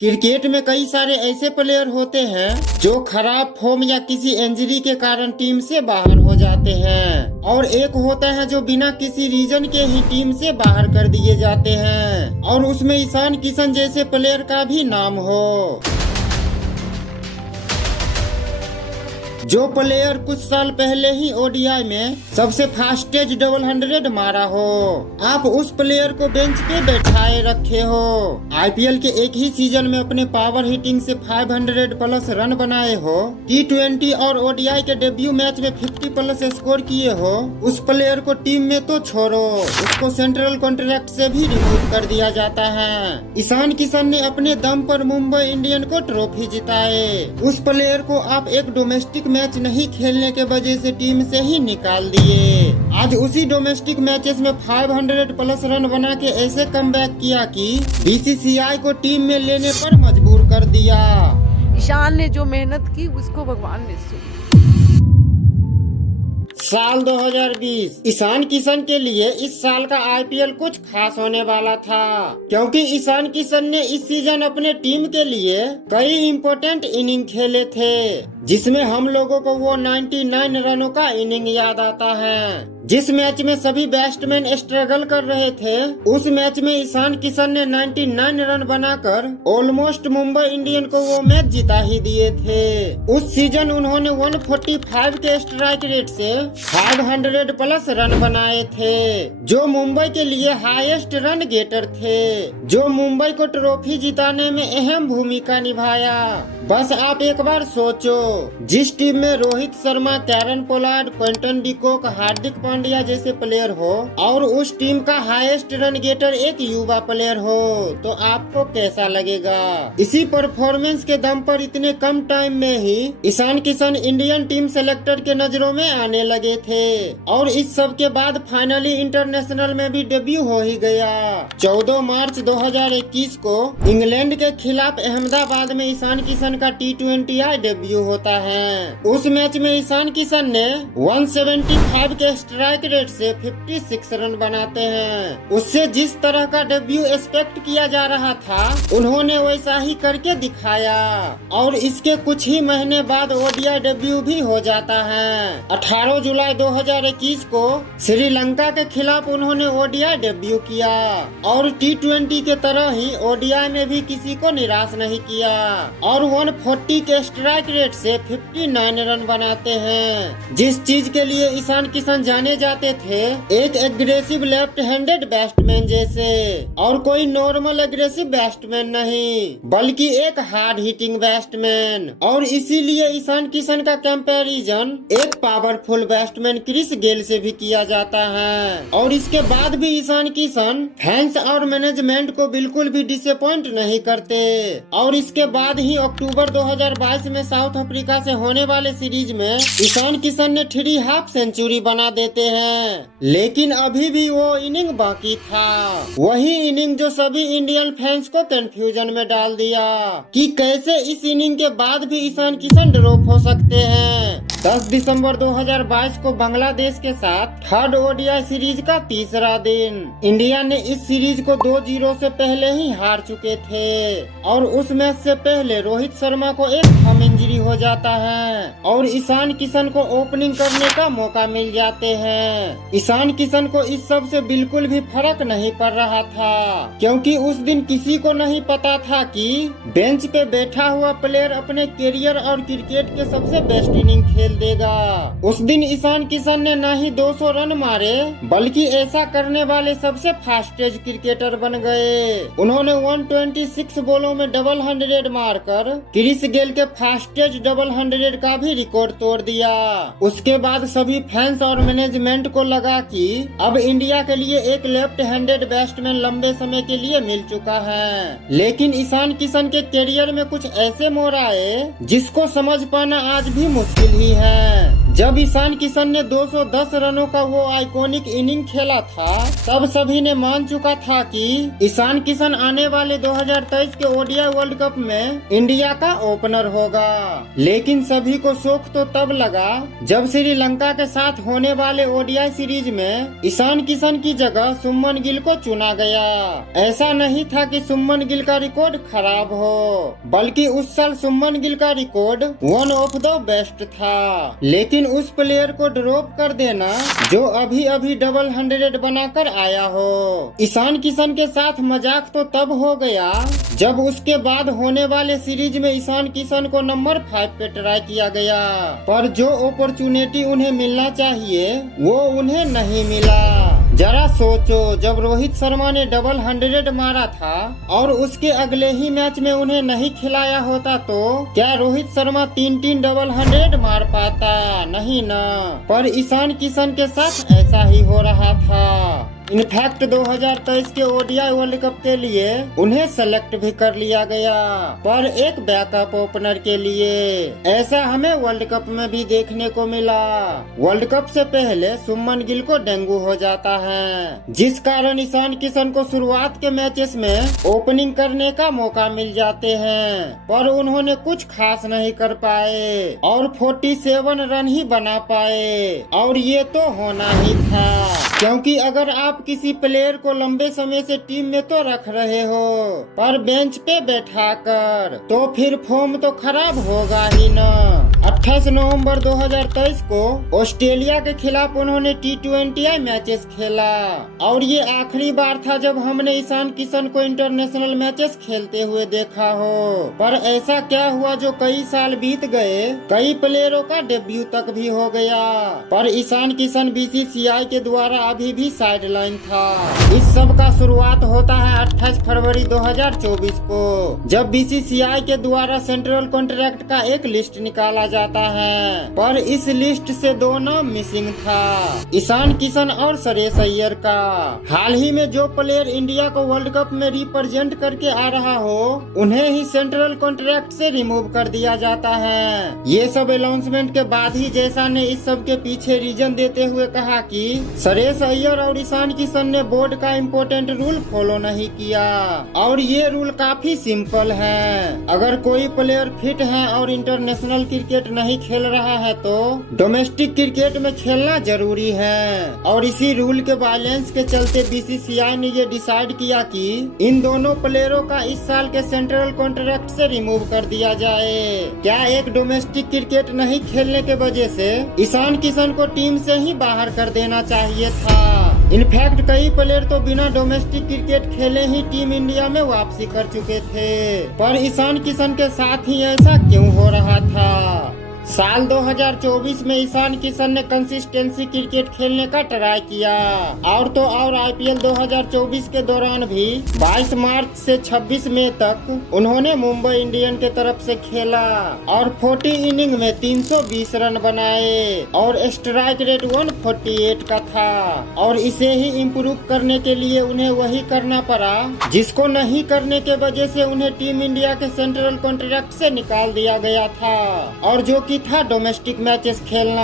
Cricket में कई सारे ऐसे प्लेयर होते हैं जो खराब फॉर्म या किसी इंजरी के कारण टीम से बाहर हो जाते हैं और एक होता है जो बिना किसी रीजन के ही टीम से बाहर कर दिए जाते हैं और उसमें ईशान किशन जैसे प्लेयर का भी नाम हो। जो प्लेयर कुछ साल पहले ही ओडीआई में सबसे फास्टेस्ट डबल 100 मारा हो, आप उस प्लेयर को बेंच पे बैठाए रखे हो। आईपीएल के एक ही सीजन में अपने पावर हिटिंग से 500 प्लस रन बनाए हो, T20 और ओडीआई के डेब्यू मैच में 50 प्लस स्कोर किए हो, उस प्लेयर को टीम में तो छोड़ो, उसको सेंट्रल कॉन्ट्रैक्ट से भी रिमूव कर दिया जाता है। ईशान किशन ने अपने दम पर मुंबई इंडियन को ट्रॉफी जिताए। उस प्लेयर को आप एक डोमेस्टिक मैच नहीं खेलने के वजह से टीम से ही निकाल दिए। आज उसी डोमेस्टिक मैचेस में 500 प्लस रन बना के ऐसे कमबैक किया कि बीसीसीआई को टीम में लेने पर मजबूर कर दिया। ईशान ने जो मेहनत की उसको भगवान ने सुनी। साल 2020 ईशान किशन के लिए इस साल का आईपीएल कुछ खास होने वाला था, क्योंकि ईशान किशन ने इस सीजन अपने टीम के लिए कई इम्पोर्टेंट इनिंग खेले थे, जिसमें हम लोगों को वो 99 रनों का इनिंग याद आता है। जिस मैच में सभी बैट्समैन स्ट्रगल कर रहे थे, उस मैच में ईशान किशन ने 99 रन बनाकर ऑलमोस्ट मुंबई इंडियन को वो मैच जिता ही दिए थे। उस सीजन उन्होंने 145 के स्ट्राइक रेट से 500 प्लस रन बनाए थे, जो मुंबई के लिए हाईएस्ट रन गेटर थे, जो मुंबई को ट्रॉफी जिताने में अहम भूमिका निभाया। बस आप एक बार सोचो, जिस टीम में Rohit Sharma, Kieron Pollard, Quinton de Kock, Hardik Pandya जैसे प्लेयर हो और उस टीम का हाईएस्ट रन गेटर एक युवा प्लेयर हो, तो आपको कैसा लगेगा। इसी परफॉर्मेंस के दम पर इतने कम टाइम में ही Ishan Kishan Indian team selector के नजरों में आने लगे थे और इस सब के बाद फाइनली इंटरनेशनल में भी डेब्यू हो ही गया। 14 मार्च 2021 को इंग्लैंड के खिलाफ अहमदाबाद में ईशान किशन का T20I डेब्यू होता है। उस मैच में ईशान किशन ने 175 के स्ट्राइक रेट से 56 रन बनाते हैं। उससे जिस तरह का डेब्यू एक्सपेक्ट किया जा रहा था, उन्होंने वैसा ही करके दिखाया और इसके कुछ ही महीने बाद ओडीआई डेब्यू भी हो जाता है। 18 जुलाई 2021 को श्रीलंका के खिलाफ उन्होंने ओडीआई डेब्यू किया और T20 के तरह ही ओडीआई में भी किसी को निराश नहीं किया और 140 के स्ट्राइक रेट से 59 रन बनाते हैं। जिस चीज के लिए ईशान किशन जाने जाते थे, एक एग्रेसिव लेफ्ट हैंडेड बैट्समैन जैसे, और कोई नॉर्मल एग्रेसिव बैट्समैन नहीं, बल्कि एक हार्ड हिटिंग बैट्समैन। और इसीलिए ईशान किशन का कंपैरिजन एक पावरफुल बैट्समैन क्रिस गेल से भी किया जाता है। और इसके बाद भी ईशान किशन फैंस और मैनेजमेंट को बिल्कुल भी डिसअपॉइंट नहीं करते और इसके बाद ही अक्टूबर 2022 में साउथ अफ्रीका से होने वाले सीरीज में ईशान किशन ने 3 हाफ सेंचुरी बना देते हैं। लेकिन अभी भी वो इनिंग बाकी था, वही इनिंग जो सभी इंडियन फैंस को कंफ्यूजन में डाल दिया कि कैसे इस इनिंग के बाद भी ईशान किशन ड्रॉप हो सकते हैं। 10 दिसंबर 2022 को बांग्लादेश के साथ थर्ड ओडीआई सीरीज का तीसरा दिन, इंडिया ने इस सीरीज को 2-0 से पहले ही हार चुके थे और उस मैच से पहले रोहित शर्मा को एक थंब इंजरी हो जाता है और ईशान किशन को ओपनिंग करने का मौका मिल जाते हैं। ईशान किशन को इस सब से बिल्कुल भी फर्क नहीं पड़ रहा था, क्योंकि उस दिन किसी को नहीं पता था कि बेंच पे बैठा हुआ प्लेयर अपने करियर और क्रिकेट के सबसे बेस्ट इनिंग खेल देगा। उस दिन ईशान किशन ने न ही 200 रन मारे, बल्कि ऐसा करने वाले सबसे फास्टेस्ट क्रिकेटर बन गए। उन्होंने 126 बॉलों में डबल 100 मारकर क्रिस गेल के फास्टेस्ट डबल 100 का भी रिकॉर्ड तोड़ दिया। उसके बाद सभी फैंस और मैनेजमेंट को लगा कि अब इंडिया के लिए एक लेफ्ट हैंडेड बैट्समैन लंबे समय के लिए मिल चुका है। लेकिन ईशान किशन के करियर में कुछ ऐसे मोड़ आए जिसको समझ पाना आज भी मुश्किल ही है। जब ईशान किशन ने 210 रनों का वो आइकॉनिक इनिंग खेला था तब सभी ने मान चुका था कि ईशान किशन आने वाले 2023 के ओडीआई वर्ल्ड कप में इंडिया का ओपनर होगा। लेकिन सभी को शौक तो तब लगा जब श्रीलंका के साथ होने वाले ओडीआई सीरीज में ईशान किशन की जगह शुभमन गिल को चुना गया। ऐसा नहीं था कि शुभमन गिल का रिकॉर्ड खराब हो, बल्कि उस साल शुभमन गिल का record one of the best था। लेकिन उस प्लेयर को ड्रॉप कर देना जो अभी अभी डबल 100 बनाकर आया हो। ईशान किशन के साथ मजाक तो तब हो गया जब उसके बाद होने वाले सीरीज में ईशान किशन को नंबर 5 पे ट्राई किया गया, पर जो अपॉर्चुनिटी उन्हें मिलना चाहिए वो उन्हें नहीं मिला। जरा सोचो, जब रोहित शर्मा ने डबल 100 मारा था और उसके अगले ही मैच में उन्हें नहीं खिलाया होता तो क्या रोहित शर्मा 3 डबल 100 मार पाता? नहीं ना। पर ईशान किशन के साथ ऐसा ही हो रहा था। इनफैक्ट 2023 के ओडीआई वर्ल्ड कप के लिए उन्हें सेलेक्ट भी कर लिया गया, पर एक बैकअप ओपनर के लिए। ऐसा हमें वर्ल्ड कप में भी देखने को मिला। वर्ल्ड कप से पहले शुभमन गिल को डेंगू हो जाता है, जिस कारण ईशान किशन को शुरुआत के मैचेस में ओपनिंग करने का मौका मिल जाते हैं, पर उन्होंने कुछ खास नहीं कर पाए और 47 रन ही बना पाए। और ये तो होना ही था, क्योंकि अगर आप किसी प्लेयर को लंबे समय से टीम में तो रख रहे हो पर बेंच पे बैठाकर, तो फिर फॉर्म तो खराब होगा ही ना। 28 नवंबर 2023 को ऑस्ट्रेलिया के खिलाफ उन्होंने T20 मैचेस खेला और ये आखिरी बार था जब हमने ईशान किशन को इंटरनेशनल मैचेस खेलते हुए देखा हो। पर ऐसा क्या हुआ जो कई साल बीत गए, कई प्लेयरों का डेब्यू तक भी हो गया, पर ईशान किशन BCCI के द्वारा अभी भी साइडलाइन था। इस सब का शुरुआत होता है 28 फरवरी 2024 को, जब BCCI के द्वारा सेंट्रल कॉन्ट्रैक्ट का एक लिस्ट निकाला जाता है, पर इस लिस्ट से 2 नाम मिसिंग था, ईशान किशन और श्रेयस अय्यर का। हाल ही में जो प्लेयर इंडिया को वर्ल्ड कप में रिप्रेजेंट करके आ रहा हो उन्हें ही सेंट्रल कॉन्ट्रैक्ट से रिमूव कर दिया जाता है। ये सब अनाउंसमेंट के बाद ही जैसा ने इस सब के पीछे रीजन देते हुए कहा कि श्रेयस अय्यर और ईशान किशन ने बोर्ड का इम्पोर्टेंट रूल फॉलो नहीं किया और ये रूल काफी सिंपल है। अगर कोई प्लेयर फिट है और इंटरनेशनल क्रिकेट नहीं खेल रहा है तो डोमेस्टिक क्रिकेट में खेलना जरूरी है, और इसी रूल के बैलेंस के चलते BCCI ने ये डिसाइड किया कि इन दोनों प्लेयरों का इस साल के सेंट्रल कॉन्ट्रैक्ट से रिमूव कर दिया जाए। क्या एक डोमेस्टिक क्रिकेट नहीं खेलने के वजह से ईशान किशन को टीम से ही बाहर कर देना चाहिए था? इनफैक्ट कई प्लेयर तो बिना डोमेस्टिक क्रिकेट खेले ही टीम इंडिया में वापसी कर चुके थे, पर ईशान किशन के साथ ही ऐसा क्यों हो रहा था? साल 2024 में ईशान किशन ने कंसिस्टेंसी क्रिकेट खेलने का ट्राई किया और तो और IPL 2024 के दौरान भी 22 मार्च से 26 मई तक उन्होंने मुंबई इंडियन के तरफ से खेला और 40 इनिंग में 320 रन बनाए और स्ट्राइक रेट 148 का था, और इसे ही इम्प्रूव करने के लिए उन्हें वही करना पड़ा जिसको नहीं करने के वजह से उन्हें टीम इंडिया के सेंट्रल कॉन्ट्रैक्ट से निकाल दिया गया था, और जो कि था डोमेस्टिक मैचेस खेलना।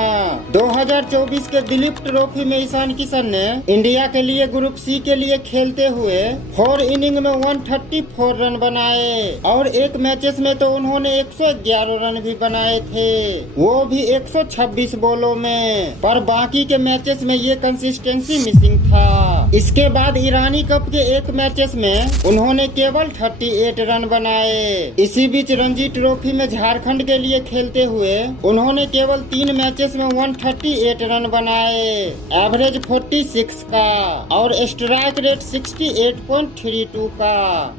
2024 के दिलीप ट्रॉफी में ईशान किशन ने इंडिया के लिए ग्रुप C के लिए खेलते हुए 4 इनिंग में 134 रन बनाए और एक मैचेस में तो उन्होंने 111 रन भी बनाए थे, वो भी 126 बॉलों में, पर बाकी के मैचेस में ये कंसिस्टेंसी मिसिंग था। इसके बाद ईरानी कप के एक मैचेस में उन्होंने केवल 38 रन बनाए। इसी बीच रणजी ट्रॉफी में झारखंड के लिए खेलते हुए उन्होंने केवल 3 मैचेस में 138 रन बनाए, एवरेज 46 का और स्ट्राइक रेट 68.32 का।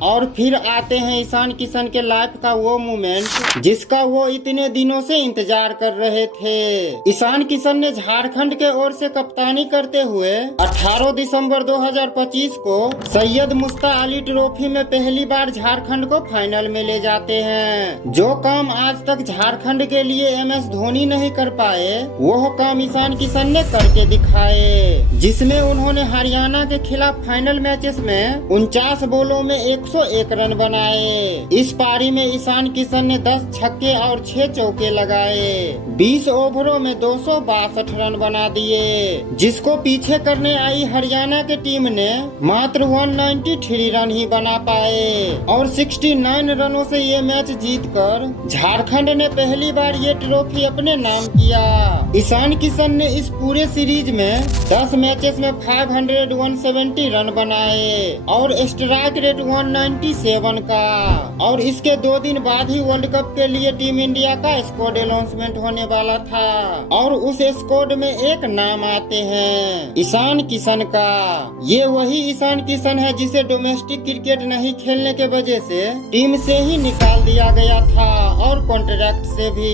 और फिर आते हैं ईशान किशन के लाइफ का वो मोमेंट जिसका वो इतने दिनों से इंतजार कर रहे थे। ईशान किशन ने झारखंड के ओर से कप्तानी करते हुए 18 दिसंबर 2025 को सैयद मुश्ताक अली ट्रॉफी में पहली बार झारखंड को फाइनल में ले जाते हैं, जो काम आज तक झारखंड के लिए MS धोनी नहीं कर पाए वो काम ईशान किशन ने करके दिखाए, जिसमें उन्होंने हरियाणा के खिलाफ फाइनल मैचेस में 49 बॉलों में 101 रन बनाए। इस पारी में ईशान किशन ने 10 छक्के और 6 चौके लगाए, 20 ओवरों में 262 रन बना दिए, जिसको पीछे करने आई हरियाणा की टीम ने मात्र 193 रन ही बना पाए और 69 रनों से ये मैच जीतकर झारखंड ने पहली बार ये ट्रॉफी अपने नाम किया। ईशान किशन ने इस पूरे सीरीज में 10 मैचेस में 500 170 रन बनाए और स्ट्राइक रेट 197 का, और इसके 2 दिन बाद ही वर्ल्ड कप के लिए टीम इंडिया का स्क्वाड अनाउंसमेंट होने वाला था और उस स्क्वाड में एक नाम आते हैं ईशान किशन का। ये वही ईशान किशन है जिसे डोमेस्टिक क्रिकेट नहीं खेलने के वजह से टीम से ही निकाल दिया गया था और कॉन्ट्रैक्ट से भी,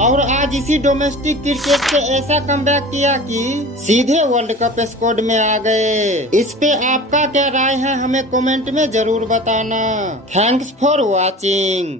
और आज इसी डोमेस्टिक क्रिकेट से ऐसा कमबैक किया कि सीधे वर्ल्ड कप स्क्वाड में आ गए। इस पे आपका क्या राय है हमें कमेंट में जरूर बताना। Thanks for watching.